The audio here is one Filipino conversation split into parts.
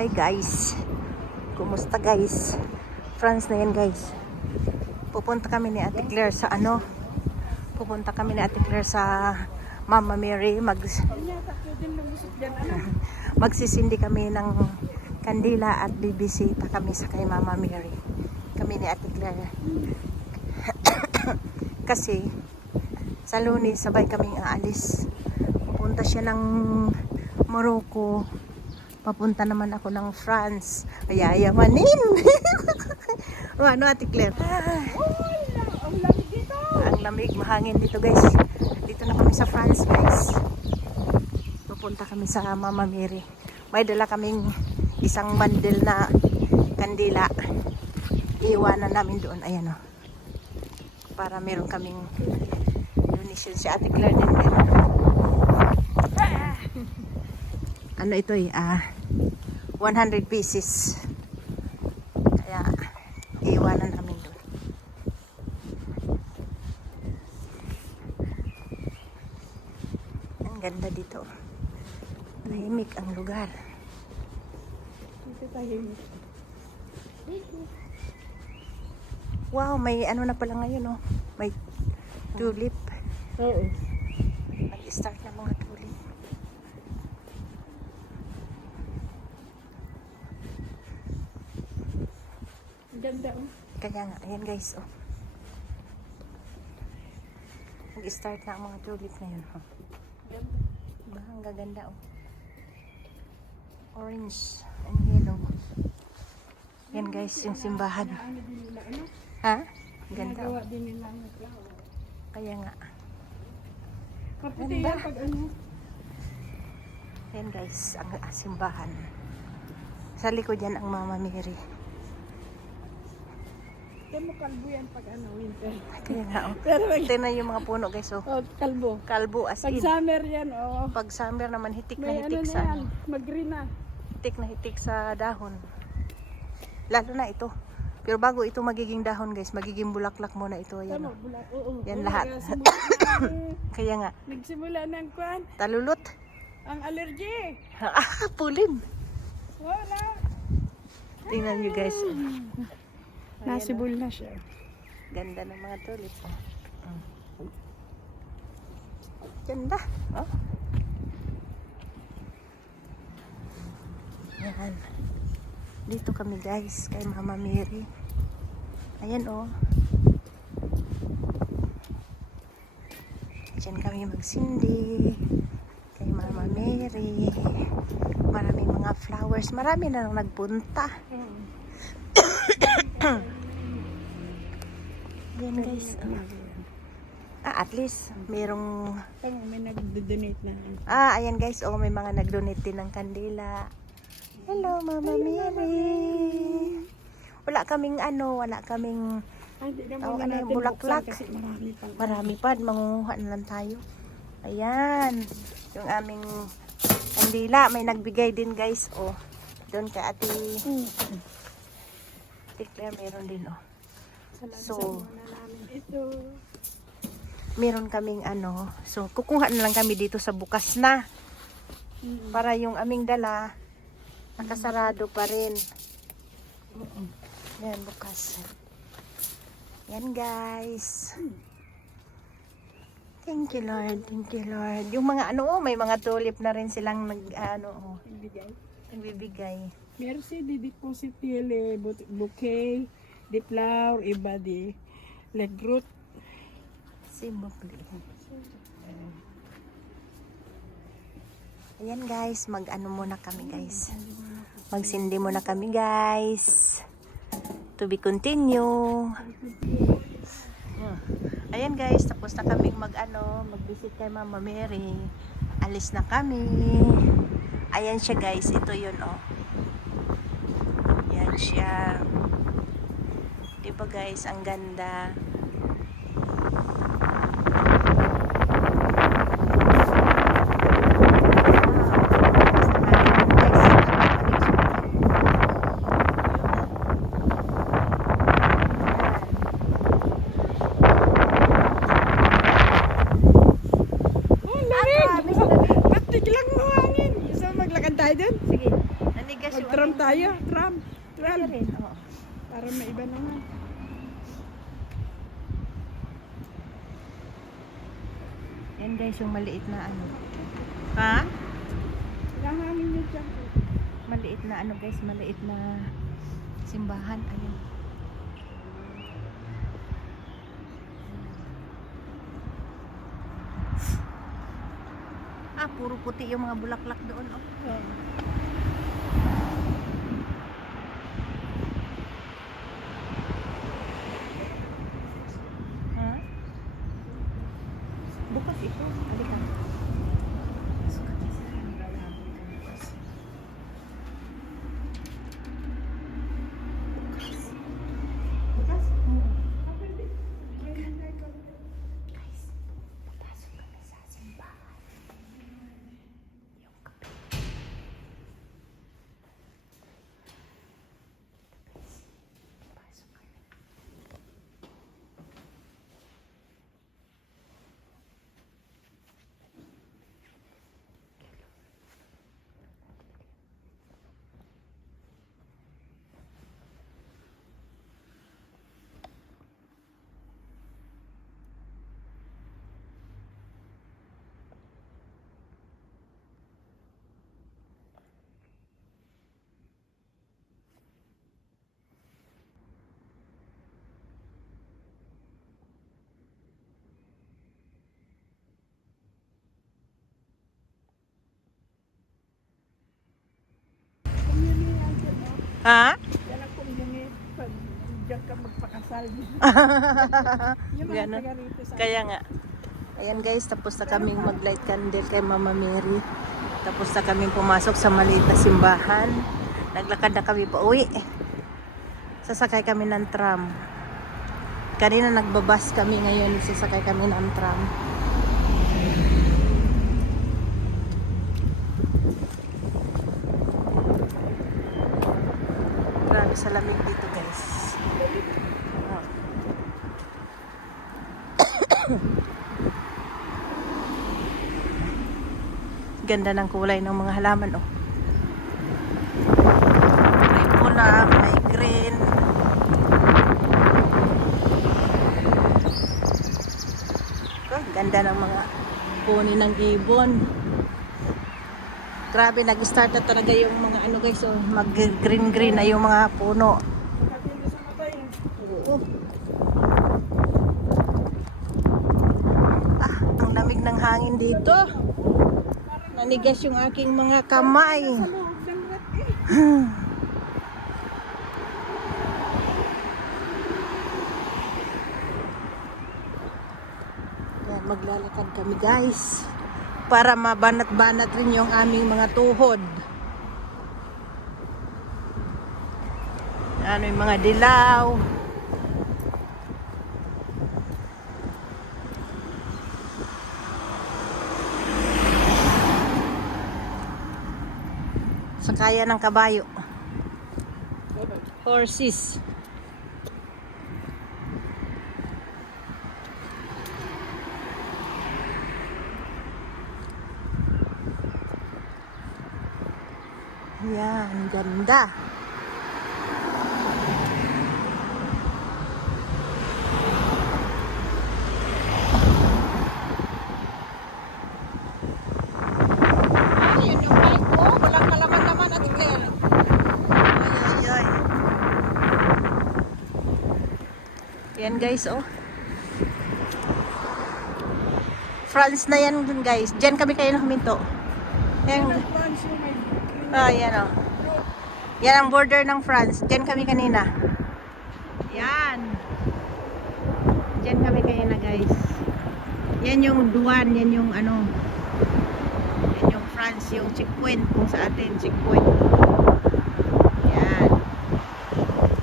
Hi guys, kumusta guys? France na yan guys. Pupunta kami ni Ate Claire sa Pupunta kami ni Ate Claire sa Mama Mary. Magsisindi kami ng kandila at bibisita kami sa kay Mama Mary. Kami ni Ate Claire. Kasi sa Lunes sabay kaming aalis. Pupunta siya ng Morocco. Papunta naman ako ng France. Kaya yamanin. Ano Ate Claire? Ang lamig dito. Ang lamig, mahangin dito guys. Dito na kami sa France guys. Pupunta kami sa Mama Mary. May dala kaming isang bundle na kandila. Iiwanan namin doon. Ayan o. Para meron kaming donation si Ate Claire din meron. Ano ito 100 pieces. Kaya iiwanan namin doon. Ang ganda dito. Tahimik ang lugar. Dito tahimik. Wow, may ano na pala ngayon May tulip. Oo. Nag-start na mga tulip. Ganda Kaya nga, ayan guys Nag-start na ang mga tulip na yun Ganda. Diba? Ang gaganda Orange and yellow. Yan guys, yung simbahan. Ano din nila, ano? Ha? Ganda Nagawa din nila ng flower. Kaya nga. Maputi Ganda. yan pag ano. Yan guys, ang simbahan. Sa likod yan ang Mama Mary. Kaya mo kalbo yan pag ano, winter. Kaya nga Pero pag, Tingnan yung mga puno guys kalbo. Kalbo as Pag in. summer yan, Pag summer naman hitik May na ano hitik na sa yan, mag-green na. hitik na hitik sa dahon. Lalo na ito. Pero bago ito magiging dahon guys, magiging bulaklak muna ito. Ayan, Tama, bulak. Oo. Yan Oo, lahat. kaya simula- Kaya nga, Nagsimula ng kwan, talulot. ang allergy. Pulin. Wala. Tingnan nyo guys. Nasibol na siya. Ganda ng mga tulip. Ganda. Yan. Dito kami guys kay Mama Mary. Ayan Diyan kami magsindi kay Mama Mary. Maraming mga flowers. Marami na nang nagpunta. Yan guys. At least merong Tama, may nag-donate na. ayan guys, may mga nag-donate din ng kandila. Hello, Mama Mary. Wala kaming Hindi na Oh, muna ano yung natin bulaklak? buksan kasi marami pang marami pa, mangunguha na lang tayo. Ayan, yung aming kandila, may nagbigay din guys. Doon kay Ate Claire meron din So, muna namin ito. meron kaming so kukuha na lang kami dito sa bukas na. Para yung aming dala nakasarado pa rin. Yan, bukas. Yan guys. Thank you Lord, thank you Lord. Yung mga may mga tulip na rin silang Ibigay. nagbibigay. Merci di deposit le bouquet, di flower, iba di le groot. Simple. Ayan guys, muna kami guys. Magsindi muna kami guys. To be continue. Ayan guys, tapos na kaming mag-visit kay Mama Mary. Alis na kami. Ayan siya guys, ito yun Ayan siya. Diba guys, ang ganda. tayo, tram. Pwede rin, oo. Para maiba naman. Yan guys, yung maliit na ano. Ha? Langangin niyo dyan. Maliit na ano guys, maliit na simbahan. Ayun. Ah, puro puti yung mga bulaklak doon. Oh. Ha? Bukas ito. Halika. Bukas? Guys, papasok kami sa simbahan. Yung kape. Papasok kami. Ha? Yan ang community. Pag diyan ka magpakasal. Yung mga Ganon. taga rito sa Kaya nga. Ayan guys, tapos na kaming mag-light candle kay Mama Mary. Tapos na kaming pumasok sa maliit na simbahan. Naglakad na kami pa uwi. Sasakay kami ng tram. Kanina nagbabas kami, ngayon sasakay kami ng tram. Grabe sa lamig dito guys. Oh. Ganda ng kulay ng mga halaman oh. May pula, may green. Oh, ganda ng mga puni ng ibon. Grabe, nag-start na talaga yung mga ano guys, oh, mag-green-green na yung mga puno. Pagkatili sa mata eh. Oo. Ah, ang lamig ng hangin dito. Nanigas yung aking mga kamay. Sa loob ng rat eh. Yan, maglalakad kami guys. Para mabanat-banat rin yung aming mga tuhod. Ano yung mga dilaw. Sakaya ng kabayo. Horses. Yan, ganda. Ano yun yung bike ko? Walang kalaman naman at Claire. Ay, ay, ay. Yan guys, oh. France na yan dun guys. Diyan kami kayo na huminto. Yan. France yung may Yan oh. Yan ang border ng France. Diyan kami kanina. Yan. Diyan kami kanina guys. Yan yung Duan. Yan yung ano. Yan yung France. Yung checkpoint. Kung sa atin checkpoint. Yan.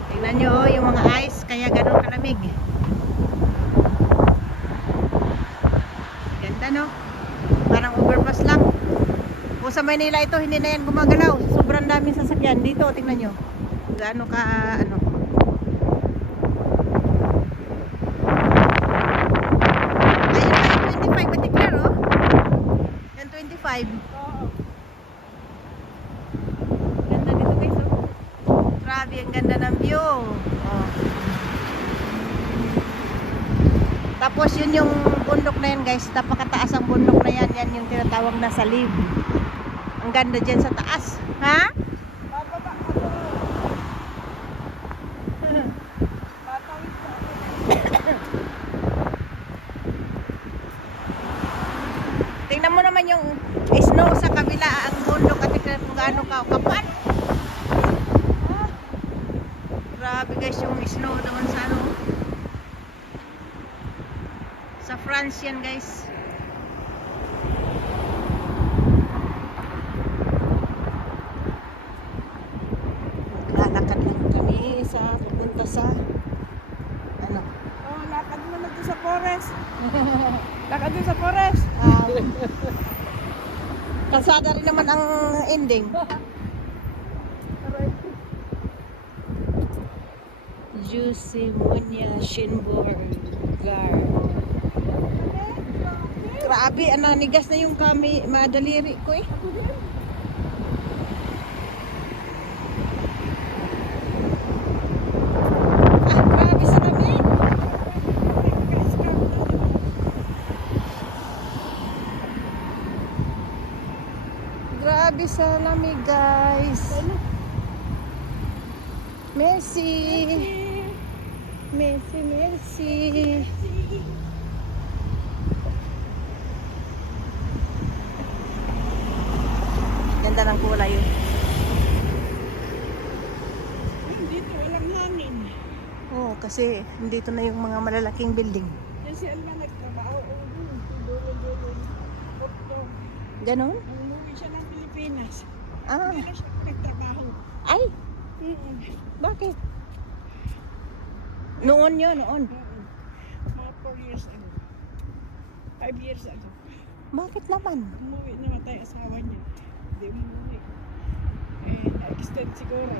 Tingnan nyo oh, yung mga ice. Kaya ganun kalamig. Ganda no? Parang overpass lang. Kung sa Maynila ito, hindi na yan gumagalaw. Sobrang daming sasakyan. Dito, tingnan nyo. Gaano ka, ano. Ayun, 25. Batik na, no? Yan, 25. Oo. Ganda dito, guys, oh. Tapos yun yung bundok na yan guys, napakataas ang bundok na yan. Yan yung tinatawag na Salib. Ang ganda dyan sa taas. Ha? Bababa ka doon. Tatawid ka ako. Tingnan mo naman yung snow sa kabila ang bundok at tingnan kung gaano ka kapal. Ah, grabe guys yung snow doon sa ano. Sa France yan guys. Lalakad lang kami sa pupunta sa ano. Oh, lakad mo na doon sa forest. Lakad doon sa forest. Kalsada rin naman ang ending. Juicy Munya Schönburger. Grabe, nigas na yung kami, madaliri ko eh. Ah, grabe sa dami. Grabe sa lamig guys. Messi. Messi, Messi. Ganda ng kulay yun. Dito walang hangin. Oo, kasi dito na yung mga malalaking building. Kasi Alma nagtrabaho. Dulo-dulo. Ganon? Umuwi siya ng Pilipinas. Ah, Pero siya nagtrabaho. ay, bakit? Noon yun, noon. Mga 4 years ago. 5 years ago. Bakit naman? Umuwi, namatay asawa niya. Hindi umuwi. Extend siguro.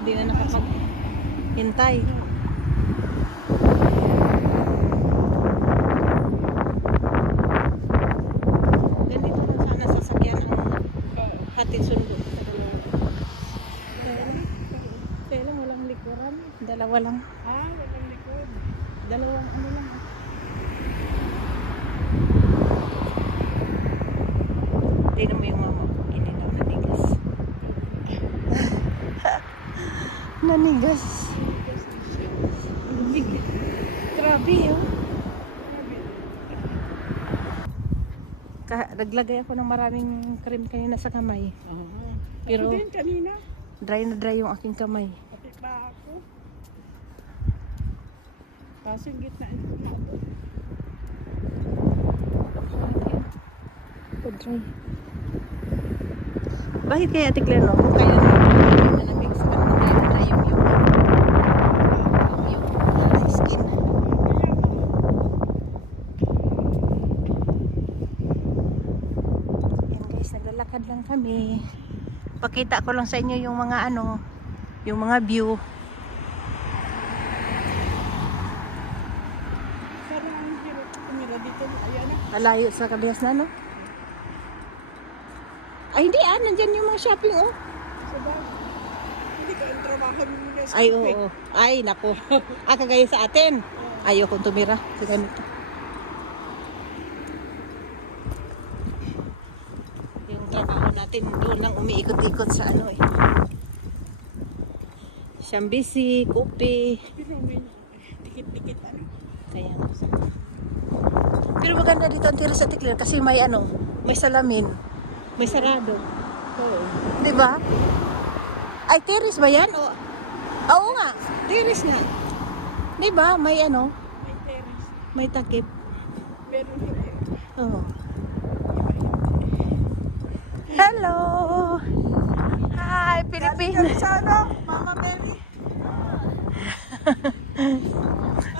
Hindi na nakapaghintay. Ganito lang sana sasakyan ang hatid sundo sa dalawa. Kaya lang walang likuran. Dalawa lang. Walang likod. Dalawang ano lang. Tingnan mo yung mama. Inilaw na nigas. Nanigas. Lumig. Grabe oh. Naglagay ako ng maraming cream kanina sa kamay. Pero Ako din kanina. dry na dry yung aking kamay. Pati pa ako. Kaso yung gitna ito na ito. Dry. Bakit kaya Ate Claire, no? Kung kaya nanamig sa kanila dry na dry yung skin. Yan guys, naglalakad lang kami. Pakita ko lang sa inyo yung mga ano, yung mga view. Parang ang hirap tumira dito. Ayan na. Malayo sa Kabias na, no? Ay, hindi nandyan yung mga shopping, oh. Sa bahay. Hindi ka ang trabaho mo na sa Ay, kape. oo. Ay, nako. Kagaya sa atin. Ayokong tumira sa ganito. Yung trabaho natin doon lang umiikot-ikot sa ano eh. Siyambisi, Kupi. Pero may dikit-dikit ano. Kaya pero maganda dito ang tira sa Tiklir kasi may ano, may salamin. May sarado. Oo. Di ba? Ay, terrace ba yan? Oo nga, terrace nga. Di ba? May ano, May terrace. may takip. Pero hindi. Oo. Hello! Hi, Pilipinas! Sa ano? Mama Mary.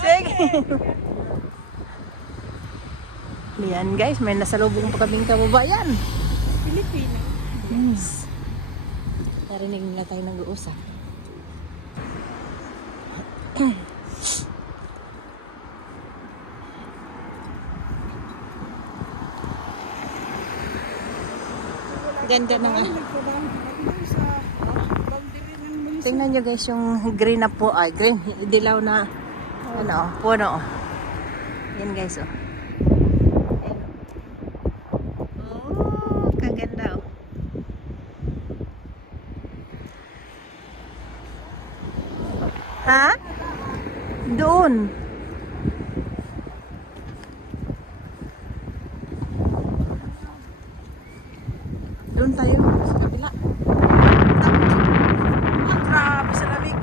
Sige! Yan guys, may nasalubong pa kaming kababayan. Pilipina. Yes. Narinig nila tayo nag-uusap. Ganda ng Nagtrabaho kami sa boundary ng munisipyo. tingnan nyo guys yung green na po, green, dilaw na Ano, puno. Yan guys, oh. Ayan. Oh, kaganda, oh. Ha? Doon. Doon tayo sa kabila. Ang grabe sa lamig.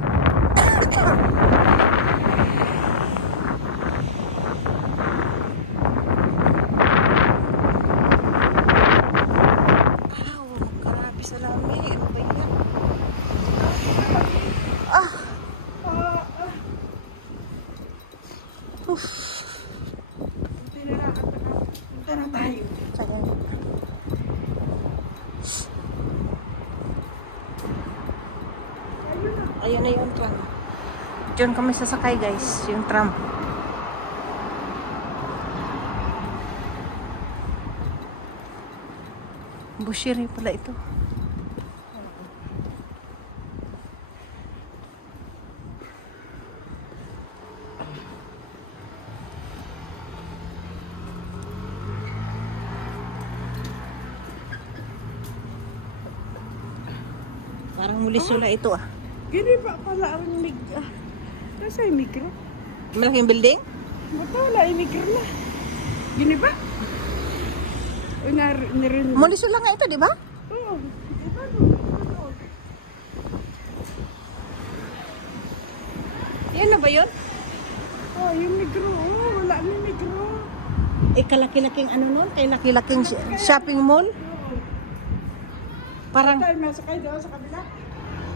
Wow, grabe sa lamig. Ano ba yan? Ah! Uff. Punta na tayo. Sayang. Ayun na yung tram. Diyan kami sasakay guys, yung tram. Bushiri pala ito. Parang muli sula ito ah. Gini ba pala ang nasa yung micro? Malaking building? Bata wala yung micro na. Gini ba? O narin. Muli sula nga ito, di ba? Oo. Diba no? Yan na ba yun? Oh, yung micro. Oh, wala na yung micro. Eh, kalaki-laking ano nun? Kay laki-laking shopping mall? Oo. Parang, Tayo masakay doon sa kabila.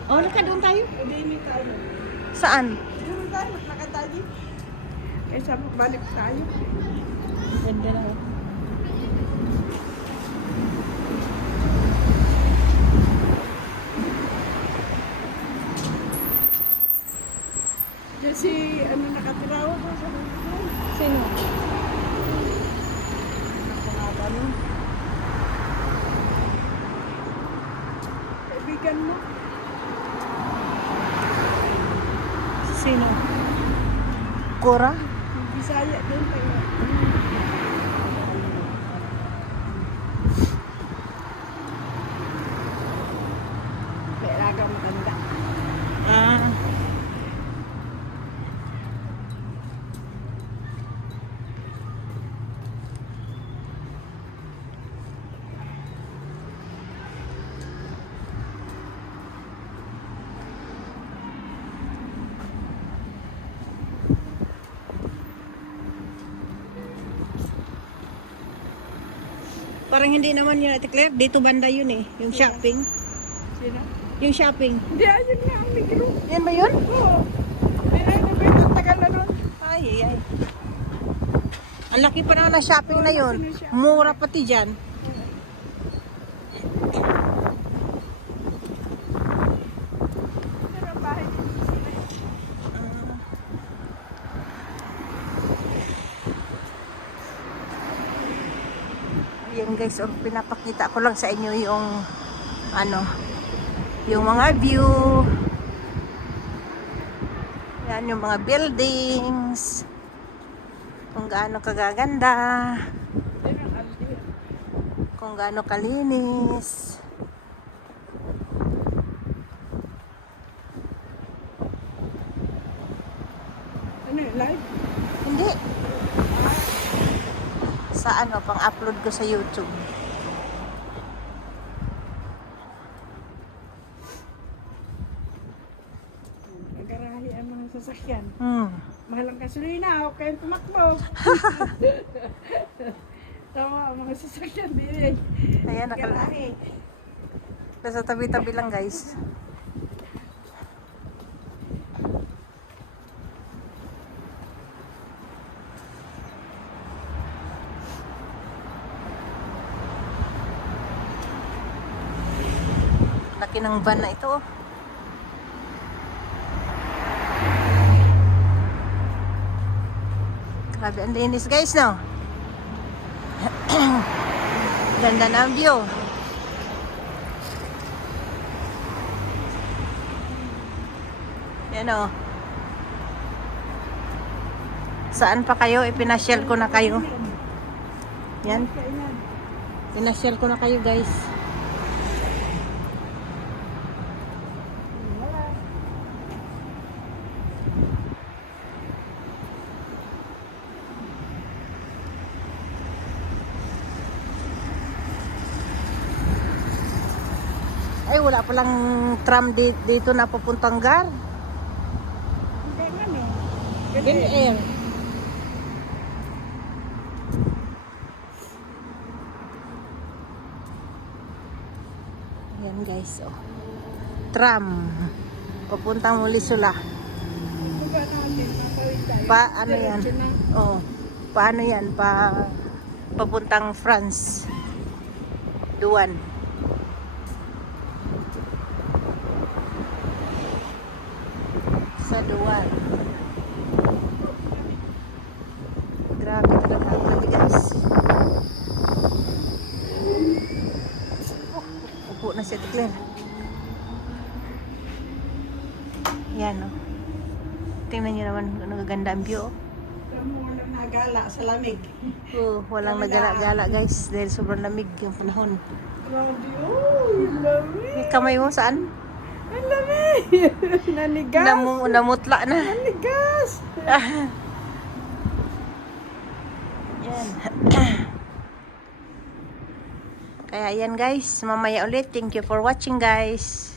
oh, laka doon tayo. O di hindi tayo. Saan? Doon tayo, maglakad tayo. Eh, sabi balik tayo. Ganda na. Kasi ano nakatirawa ko sa mga. Sino? Nakakaba mo. Kaibigan mo. Sino? Cora? Yung Bisaya din. Kaya, kailangan matanda. Ah. Parang hindi naman yun, Ate Claire. Dito banda yun eh. Yung shopping. Sino? Yung shopping. Hindi, ayun nga ang micro. Yan ba yun? Oo. Ay, nagtagal na nun. Ay, ay. Ang laki pa na shopping na yun. Mura pati dyan. Pero ang bahay dito sila. Yan guys, oh, pinapakita ko lang sa inyo yung ano, yung mga view. Yan yung mga buildings. Kung gaano kagaganda. Ayun ang Aldi. Kung gaano kalinis. Ano yun, live? Hindi. Sa ano, pang-upload ko sa YouTube. Nagarahi ang mga sasakyan. Mahal ang gasolina, huwag kayong tumakbo. Tama, ang mga sasakyan din. Ayan, Garahe. nasa tabi-tabi lang guys. Laki ng van na ito. Grabe ang linis guys, no? Ganda na ang view. Yan o. Saan pa kayo? Ipinasyal ko na kayo. Yan. Kailan? Pinasyal ko na kayo guys. Ay, wala palang tram dito na papuntang Gar. Hindi man eh. Gani air. Yan guys, oh. Tram. Papuntang Mulisula. Baba natin. Nakawin tayo. Ano yan? Diretso na. Oh. Paano yan? Papuntang France. Duwan. Sa Duwan. Grabe talaga ang maligas. Upo na siya, Claire. Yan, oh. Tingnan niyo naman kung nagaganda ang view, oh. Alam mo, walang nagala sa lamig. Oh, walang nagala-gala guys dahil sobrang lamig yung panahon. Grabe, oh, yung lamig. Yung kamay mo saan? Ang lamig. Nanigas. Namutla na. Nanigas. Yan. Kaya yan guys, mamaya ulit. Thank you for watching guys.